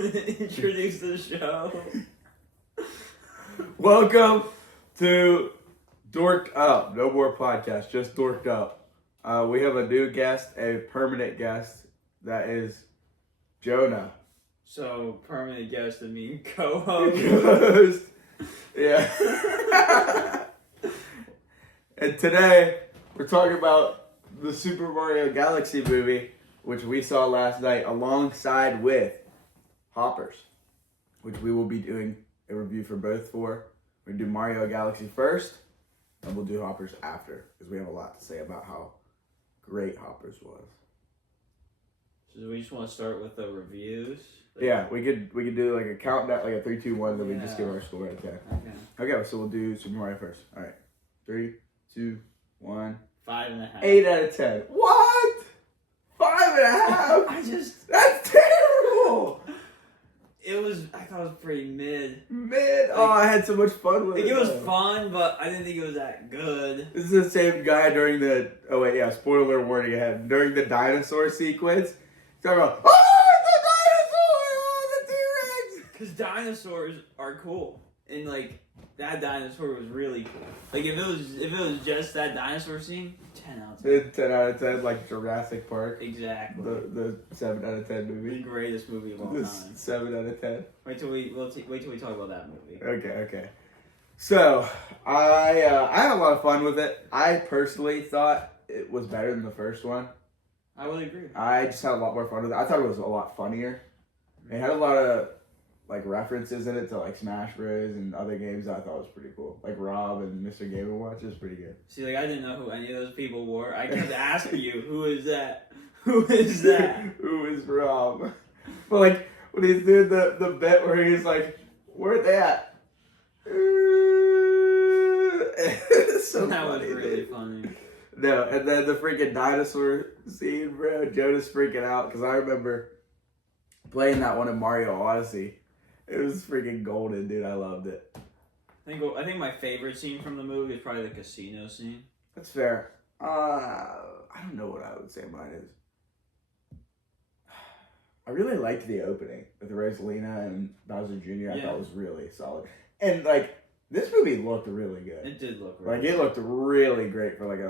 introduce the show. Welcome to Dorked Up. No more podcast, just Dorked Up. We have a new guest, a permanent guest, that is Jonah. So, permanent guest, I mean co-host. Ghost. Yeah. And today, we're talking about the Super Mario Galaxy movie, which we saw last night, alongside with Hoppers, which we will be doing a review for both for. We're going to do Mario Galaxy first, and we'll do Hoppers after, because we have a lot to say about how great Hoppers was. So we just want to start with the reviews. Yeah, we could do like a countdown, like a 3, 2, 1, then we just give Yeah. our score out of 10. Okay. Okay, so we'll do Super Mario first. All right, 3, 2, 1. 5.5. 8 out of 10. What? 5.5? I just, That's terrible. I thought it was pretty mid. Man, oh, I had so much fun with Like, it. it was though. fun, but I didn't think it was that good. This is the same guy during the. Oh wait, yeah. Spoiler warning ahead. During the dinosaur sequence, he's talking about, oh, the T-Rex. Because dinosaurs are cool. And, like, that dinosaur was really cool. Like, if it was just that dinosaur scene, 10 out of 10. 10 out of 10, like Jurassic Park, Exactly. the 7 out of 10 The movie. greatest movie of all The time. 7 out of 10. Wait till we talk about that movie. Okay. So I had a lot of fun with it. I personally thought it was better than the first one. I would agree. I just had a lot more fun with it. I thought it was a lot funnier. It had a lot of like references in it to like Smash Bros. And other games that I thought was pretty cool. Like Rob and Mr. Game & Watch is pretty good. See, like, I didn't know who any of those people were. I kept asking you, who is that? Who is that? Who is Rob? But like when he's doing the bit where he's like, where they at? It's so That was funny, really dude. funny. No, and then the freaking dinosaur scene, bro. Jonah's freaking out because I remember playing that one in Mario Odyssey. It was freaking golden, dude. I loved it. I think my favorite scene from the movie is probably the casino scene. That's fair. I don't know what I would say mine is. I really liked the opening with Rosalina and Bowser Jr. I Yeah. thought was really solid. And like this movie looked really good. It did look really Like it looked really great for like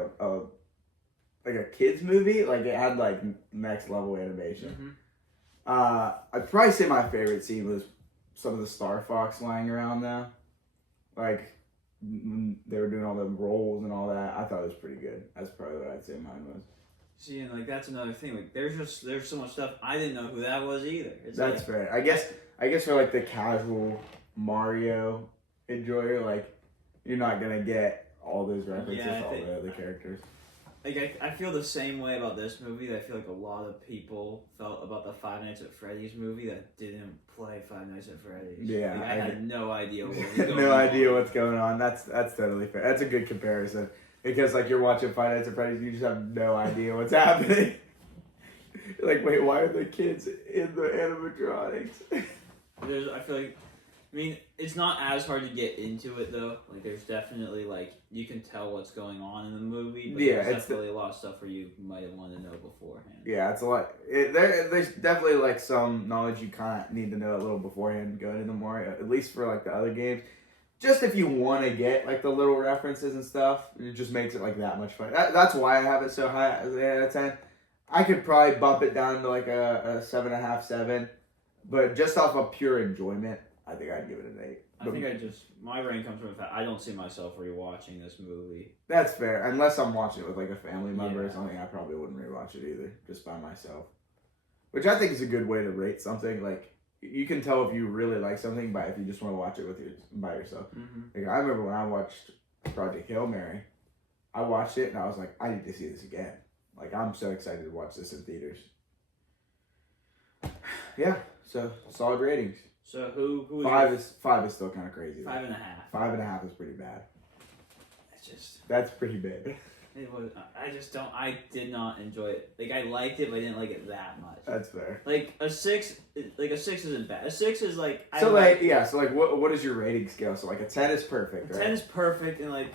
a kids movie. Like it had like next level animation. Mm-hmm. I'd probably say my favorite scene was some of the Star Fox lying around though. Like when they were doing all the rolls and all that. I thought it was pretty good. That's probably what I'd say mine was. See, and like that's another thing. Like there's so much stuff I didn't know who that was either. It's That's like, fair. I guess for like the casual Mario enjoyer, like you're not gonna get all those references Yeah, I to all think- the other characters. Like I feel the same way about this movie that I feel like a lot of people felt about the Five Nights at Freddy's movie that didn't play Five Nights at Freddy's. Yeah, Like, I had no idea what was going on. No idea what's going on. That's totally fair. That's a good comparison. Because like you're watching Five Nights at Freddy's, you just have no idea what's happening. You're like, wait, why are the kids in the animatronics? I feel like, I mean, it's not as hard to get into it though. Like, there's definitely like you can tell what's going on in the movie. But Yeah, there's it's definitely a lot of stuff where you might have wanted to know beforehand. Yeah, it's a lot. There's definitely like some knowledge you kind of need to know a little beforehand going into Mario, at least for like the other games. Just if you want to get like the little references and stuff, it just makes it like that much fun. That's why I have it so high as an 8 out of 10. I could probably bump it down to like a 7.5, 7, but just off of pure enjoyment, I think I'd give it an 8. I think my rank comes from the fact I don't see myself rewatching this movie. That's fair, unless I'm watching it with like a family member or Yeah. something. I probably wouldn't rewatch it either, just by myself. Which I think is a good way to rate something. Like you can tell if you really like something by if you just want to watch it by yourself. Mm-hmm. Like I remember when I watched Project Hail Mary, I watched it and I was like, I need to see this again. Like I'm so excited to watch this in theaters. Yeah, so solid ratings. So who was Five is still kind of crazy. though. 5.5? 5.5 is pretty bad. It's just That's pretty big. it was. I did not enjoy it. Like I liked it, but I didn't like it that much. That's fair. Like a 6 isn't bad. A 6 is like So what is your rating scale? So like a 10 is perfect, right? 10 is perfect, and like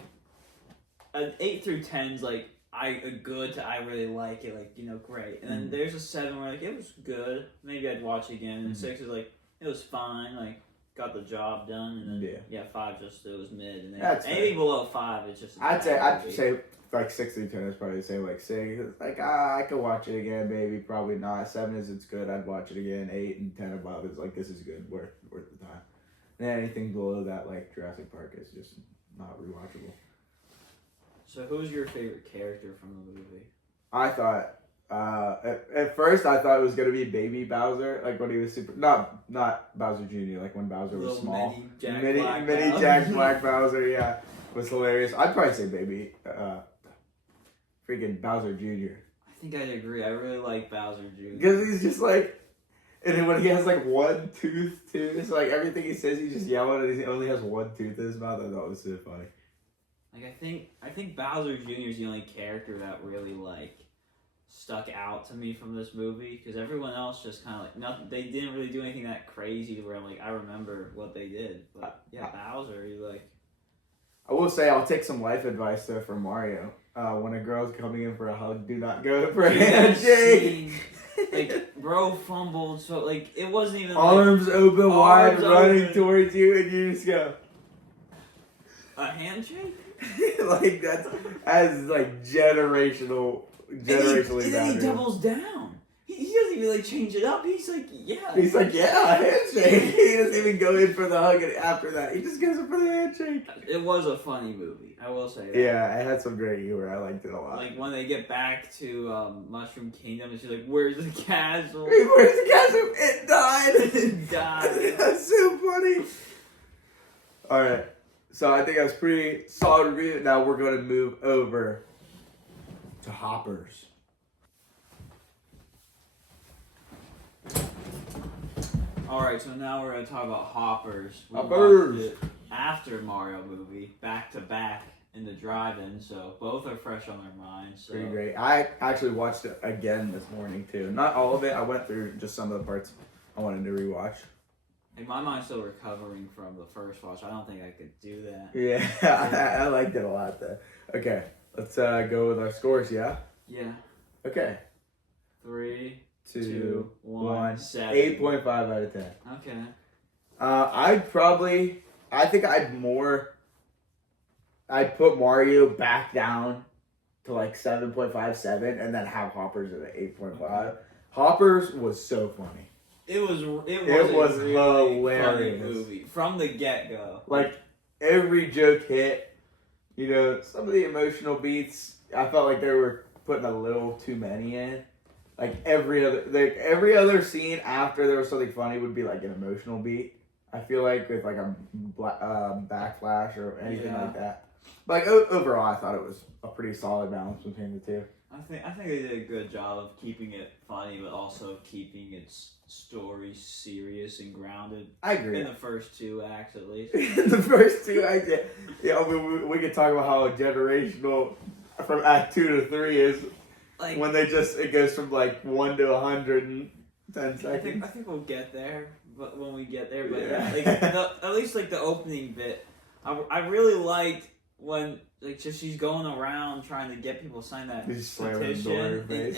an 8 through 10 is like a good to I really like it, like great. And then there's a 7 where like it was good, maybe I'd watch it again. And 6 is like it was fine. Like got the job done, and then Yeah. 5 just it was mid, and then That's anything below 5, it's just. I'd say like 6 through 10 is probably the same. Like 6, it's like I could watch it again, maybe, probably not. 7 is it's good, I'd watch it again. 8 and 10 above is like this is good, worth the time. And then anything below that, like Jurassic Park, is just not rewatchable. So who's your favorite character from the movie? I thought at first I thought it was gonna be Baby Bowser, like when he was not Bowser Jr., like when Bowser was Little small. mini Jack Black Bowser, yeah, was hilarious. I'd probably say Baby, freaking Bowser Jr. I think I'd agree. I really like Bowser Jr. Because he's just like, and then when he has like one tooth too, it's like everything he says he's just yelling, and he only has one tooth in his mouth. I thought it was so funny. Like I think Bowser Jr. is the only character that really like stuck out to me from this movie, because everyone else just kind of like nothing. They didn't really do anything that crazy to where like I remember what they did. But yeah, Bowser, he like. I will say I'll take some life advice though from Mario. When a girl's coming in for a hug, do not go in for a handshake. Like bro fumbled, so like it wasn't even arms like, open wide, arms running open. towards you, and you just go a handshake. like that's as like generationally And then bad. he doubles down. He doesn't even like change it up. He's like, yeah. He's like, yeah, handshake. He doesn't even go in for the hug, and after that, he just goes in for the handshake. It was a funny movie, I will say that. Yeah, it had some great humor. I liked it a lot. Like when they get back to Mushroom Kingdom, and she's like, "Where's the castle?" Where's the castle? It died. It died. That's so funny. All right, so I think that's pretty solid review. Now we're going to move over to Hoppers. Alright, so now we're going to talk about Hoppers. We Hoppers! watched it after Mario movie, back to back in the drive-in, so both are fresh on their minds. So. Pretty great. I actually watched it again this morning too. Not all of it. I went through just some of the parts I wanted to rewatch. Like my mind's still recovering from the first watch. I don't think I could do that. Yeah, I liked it a lot though. Okay, let's go with our scores, yeah? Yeah. Okay. 3, 2, 2, 1, 7. 8.5 out of 10. Okay. I'd put Mario back down to like 7.57 and then have Hoppers at an 8.5. Okay. Hoppers was so funny. It was was a really hilarious. funny movie from the get-go. Like every joke hit, you know, some of the emotional beats, I felt like they were putting a little too many in. Like every other scene after there was something funny would be like an emotional beat. I feel like with like a backflash or anything like that. But like overall, I thought it was a pretty solid balance between the two. I think they did a good job of keeping it funny, but also keeping its story serious and grounded. I agree. In the first 2 acts, at least. In the first 2 acts, yeah. I mean, we could talk about how generational from Act 2 to 3 is. Like when it goes from like 1 to 100 in 10 seconds. I think we'll get there, but when we get there, but Yeah. like at least like the opening bit, I really liked when like just she's going around trying to get people to sign that petition, and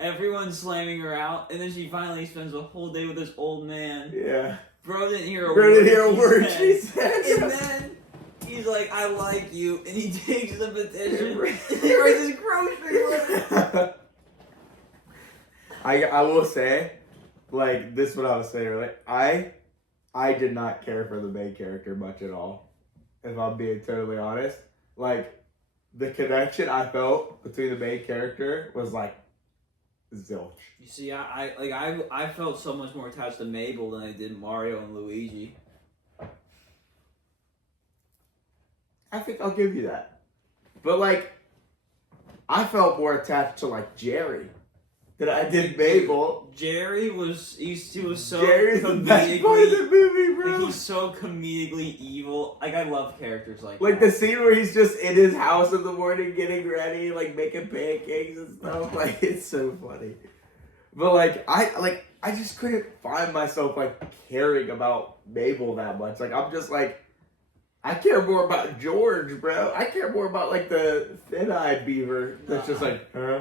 everyone slamming her out, and then she finally spends the whole day with this old man. Yeah. Bro didn't hear a word she said. And then he's like, "I like you," and he takes the petition and he writes his grocery list. I will say, like, this is what I was saying earlier. I did not care for the main character much at all, if I'm being totally honest. Like, the connection I felt between the main character was like zilch. You see, I felt so much more attached to Mabel than I did Mario and Luigi. I think I'll give you that. But like, I felt more attached to like Jerry than I did Mabel. Jerry was he was so Jerry's the best part of the movie, bro. Like he's so comedically evil. Like I love characters like that. The scene where he's just in his house in the morning getting ready, like making pancakes and stuff. Like it's so funny. But like I just couldn't find myself like caring about Mabel that much. Like I'm just like, I care more about George, bro. I care more about like the thin-eyed beaver that's just like, huh?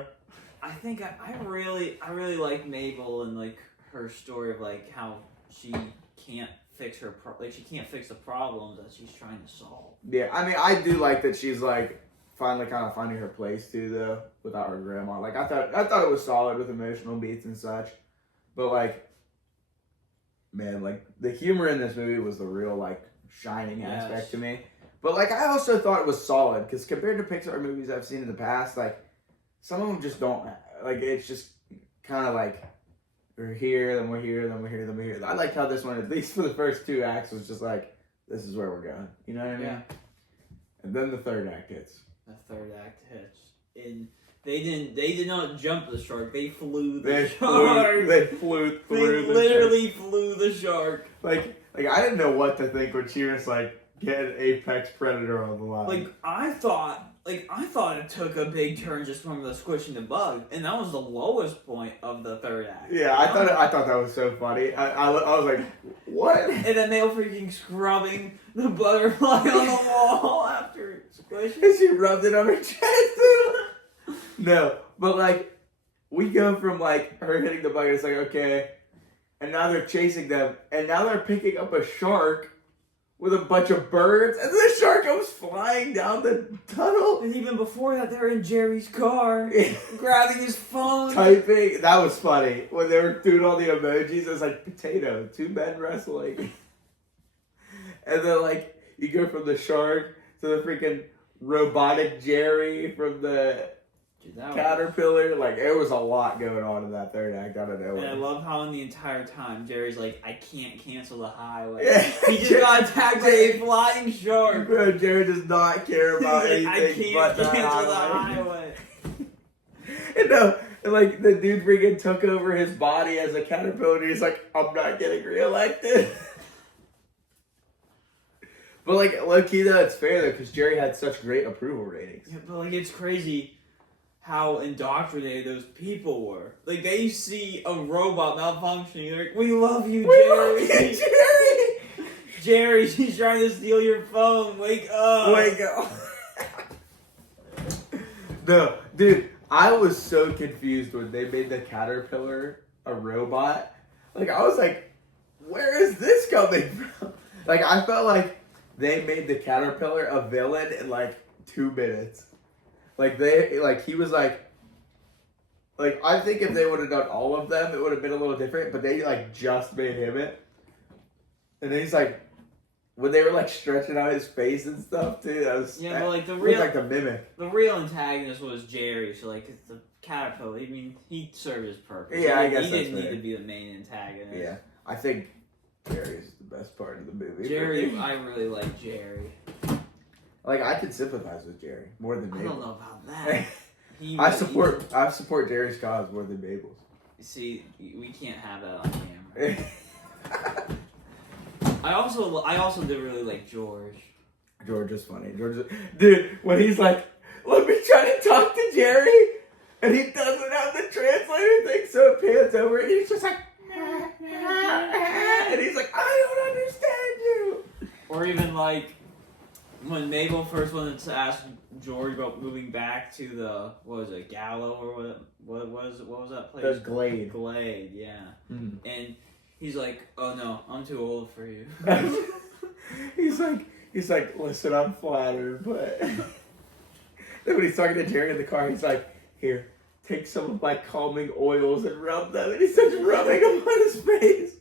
I think I really like Mabel and like her story of like how she can't fix she can't fix the problems that she's trying to solve. Yeah, I mean, I do like that she's like finally kind of finding her place too, though, without her grandma. Like I thought it was solid with emotional beats and such, but like, man, like the humor in this movie was the real like shining aspect to me. But like, I also thought it was solid because compared to Pixar movies I've seen in the past, like some of them just don't like. It's just kind of like we're here, then we're here, then we're here, then we're here. I like how this one, at least for the first 2 acts, was just like, this is where we're going. You know what I mean? Yeah. And then the third act hits. The third act hits. And they did not jump the shark. They flew the shark. They flew through They literally flew the shark. Like I didn't know what to think when she was like, get an apex predator on the line. Like I thought it took a big turn just from the squishing the bug, and that was the lowest point of the third act. Yeah, I thought that was so funny. I was like, what? And then they were freaking scrubbing the butterfly on the wall after squishing. And she rubbed it on her chest. No, but like, we go from like her hitting the bug, and it's like, okay, and now they're chasing them, and now they're picking up a shark with a bunch of birds, and the shark goes flying down the tunnel. And even before that, they're in Jerry's car, grabbing his phone. Typing. That was funny. When they were doing all the emojis, it was like, potato, 2 men wrestling. And then, like, you go from the shark to the freaking robotic Jerry from the caterpillar. Like, it was a lot going on in that third act. I don't know. And I love how in the entire time, Jerry's like, I can't cancel the highway. Yeah. He just got attacked by a flying shark. Bro, Jerry does not care about anything I can't but cancel the the highway. highway. And like the dude freaking took over his body as a caterpillar, and he's like, I'm not getting reelected. But like, low key though, it's fair though, because Jerry had such great approval ratings. Yeah, but like, it's crazy how indoctrinated those people were. Like, they see a robot malfunctioning, they're like, we love you, We Jerry. love you, Jerry. Jerry, she's trying to steal your phone. Wake up. Wake up. No, dude, I was so confused when they made the caterpillar a robot. Like, I was like, where is this coming from? Like, I felt like they made the caterpillar a villain in like 2 minutes. Like he was like I think if they would have done all of them, it would have been a little different. But they like just made him it, and then he's like, when they were like stretching out his face and stuff too, But like the real like the mimic. The real antagonist was Jerry. So like it's the caterpillar. I mean, he served his purpose. Yeah, I guess he that's didn't fair. need to be the main antagonist. Yeah, I think Jerry is the best part of the movie. Jerry, I really like Jerry. Like, I could sympathize with Jerry more than Mabel. I don't know about that. I support Jerry's cause more than Mabel's. See, we can't have that on camera. I also did really like George. George is funny. Dude, when he's like, let me try to talk to Jerry, and he doesn't have the translator thing, so it pans over, and he's just like, and he's like, I don't understand you. Or even like, when Mabel first wanted to ask George about moving back to the, what was it, Gallo or what was that place? The Glade. Glade, yeah. Mm-hmm. And he's like, oh no, I'm too old for you. He's like, listen, I'm flattered, but then when he's talking to Jerry in the car, he's like, here, take some of my calming oils and rub them, and he starts rubbing them on his face.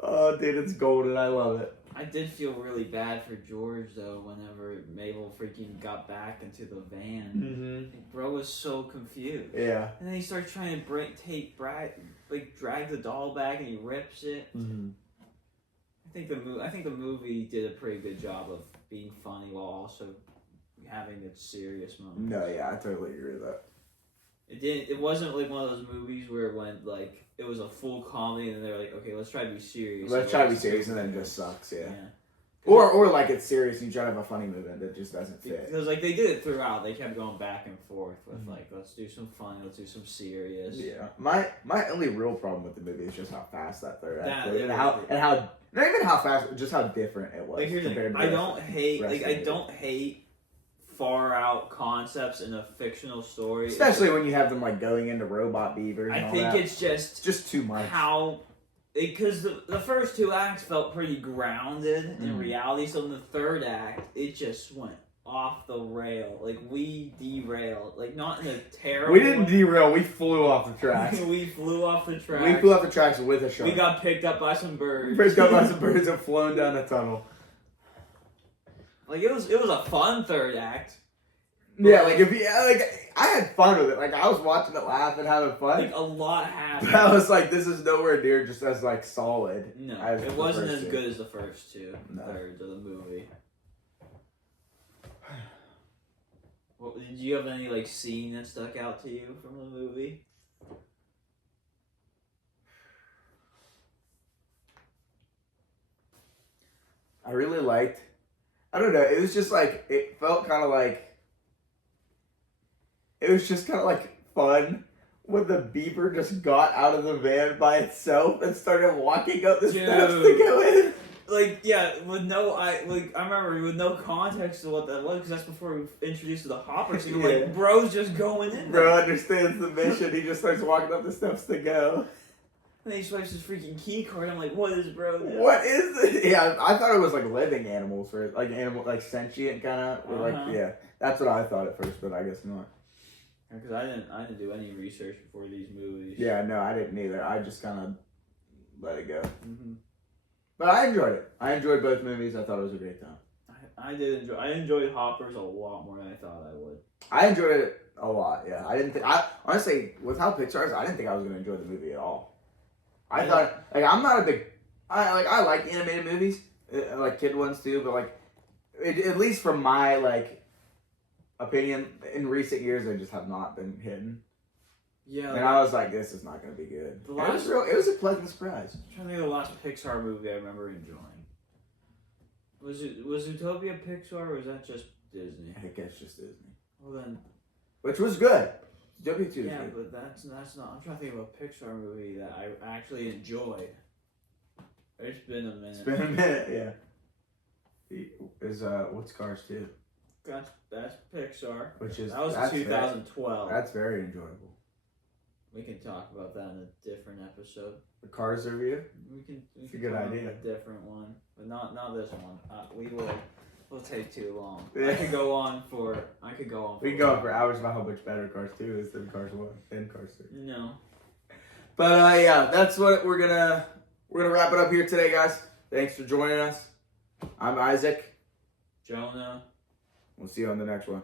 Oh, dude, it's golden. I love it. I did feel really bad for George though whenever Mabel freaking got back into the van. Mm-hmm. Bro was so confused. Yeah. And then he starts trying to drag the doll back, and he rips it. Mm-hmm. I think the movie did a pretty good job of being funny while also having its serious moments. No, yeah, I totally agree with that. It wasn't like one of those movies where it went like it was a full comedy and they're like, okay, let's try to be serious. Let's try to be serious, and then it just sucks. Yeah. Yeah. Or like it's serious and you try to have a funny movie that just doesn't fit. Because like they did it throughout. They kept going back and forth with like, let's do some funny, let's do some serious. Yeah. My only real problem with the movie is just how fast that third act was, and how not even how fast, just how different it was. Like, here's the thing. I don't hate far out concepts in a fictional story, especially when you have them like going into robot beavers. I think it's just too much. How because the first two acts felt pretty grounded in Mm. reality, so in the third act, it just went off the rail. Like, we derailed. Like, not in a terrible We didn't way. derail. We flew off the tracks. We flew off the tracks. We flew off the tracks with a shark. We got picked up by some birds. First got by some birds and flown down a tunnel. Like, it was a fun third act. Yeah, like I had fun with it. Like I was watching it, laughing, having fun. Like, a lot happened. But I was like, this is nowhere near just as like solid. No, as it the wasn't first as two. good as the first two No. thirds of the movie. What, did you have any like scene that stuck out to you from the movie? I really liked. I don't know. It was just like it felt kind of like. It was just kind of like fun when the beaver just got out of the van by itself and started walking up the steps to Dude. go in. Like, yeah, with no, I remember with no context to what that was, because that's before we were introduced to the hopper. So you're Yeah. like, bro's just going in. Bro understands the mission. He just starts walking up the steps to go. And then he swipes his freaking key card. I'm like, what is bro doing? What is it? Yeah, I thought it was like living animals or like like sentient kind of. Like Uh-huh. yeah, that's what I thought at first, but I guess not. Because I didn't do any research before these movies. Yeah, no, I didn't either. I just kind of let it go. Mm-hmm. But I enjoyed it. I enjoyed both movies. I thought it was a great time. I enjoyed Hoppers a lot more than I thought I would. I enjoyed it a lot. Yeah, I didn't think. I honestly, with how Pixar is, I didn't think I was gonna enjoy the movie at all. I Yeah. thought like I'm not a big. I like animated movies, like kid ones too. But like, at least from my like opinion, in recent years they just have not been hidden. Yeah. And I was like, this is not gonna be good. The It was last- real. It was a pleasant surprise. I'm trying to think of the last Pixar movie I remember enjoying. Was Zootopia Pixar or was that just Disney? I think it's just Disney, Well then, which was good. W2 is yeah, good. but that's not. I'm trying to think of a Pixar movie that I actually enjoyed. It's been a minute. It's been a minute, yeah. Is what's Cars 2? That's Pixar. Which is That was that's 2012. That's very enjoyable. We can talk about that in a different episode. The Cars review. We can a good talk about idea. a different one, but not this one. We'll take too long. Yeah. I could go on for. We can go on for hours about how much better Cars 2 is than Cars 1 and Cars 3. No. But yeah, that's what we're gonna wrap it up here today, guys. Thanks for joining us. I'm Isaac. Jonah. We'll see you on the next one.